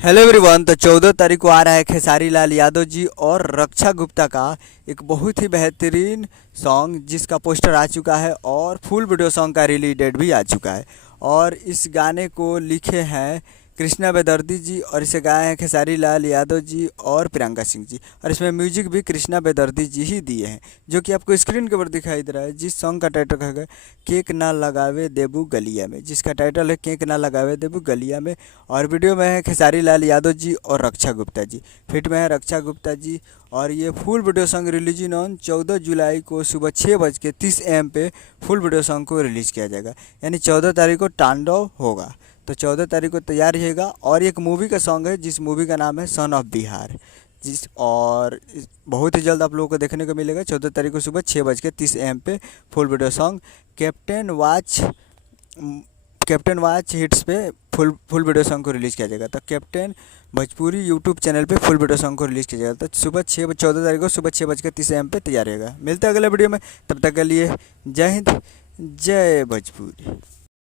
Hello everyone. तो 14 तारीख को आ रहा है खेसारी लाल यादव जी और रक्षा गुप्ता का एक बहुत ही बेहतरीन सॉन्ग जिसका पोस्टर आ चुका है और फुल वीडियो सॉन्ग का रिलीज डेट भी आ चुका है। और इस गाने को लिखे हैं कृष्णा बेदर्दी जी और इसे गाए हैं खेसारी लाल यादव जी और प्रियंका सिंह जी। और इसमें म्यूजिक भी कृष्णा बेदर्दी जी ही दिए हैं, जो कि आपको स्क्रीन के ऊपर दिखाई दे रहा है। जिस सॉन्ग का टाइटल है केक ना लगावे देबू गलिया में, जिसका टाइटल है केक ना लगावे देबू गलिया में। और वीडियो में है खेसारी लाल यादव जी और रक्षा गुप्ता जी, फिट में है रक्षा गुप्ता जी। और ये full video song releasing on 14 जुलाई को सुबह 6:30 AM पे फुल वीडियो सॉन्ग को रिलीज़ किया जाएगा, यानी 14 तारीख को तांडव होगा। तो 14 तारीख को तैयार रहिएगा। और एक मूवी का सॉन्ग है जिस मूवी का नाम है सन ऑफ बिहार, बहुत ही जल्द आप लोगों को देखने को मिलेगा। 14 तारीख को सुबह 6:30 AM पे full video song captain watch hits पे फुल वीडियो सॉन्ग को रिलीज़ किया जाएगा। तो कैप्टन भोजपुरी यूट्यूब चैनल पे फुल वीडियो सॉन्ग को रिलीज़ किया जाएगा। तो 14 तारीख को सुबह 6:30 AM पे तैयार रहेगा। मिलते हैं अगले वीडियो में, तब तक के लिए जय हिंद, जय भोजपुरी।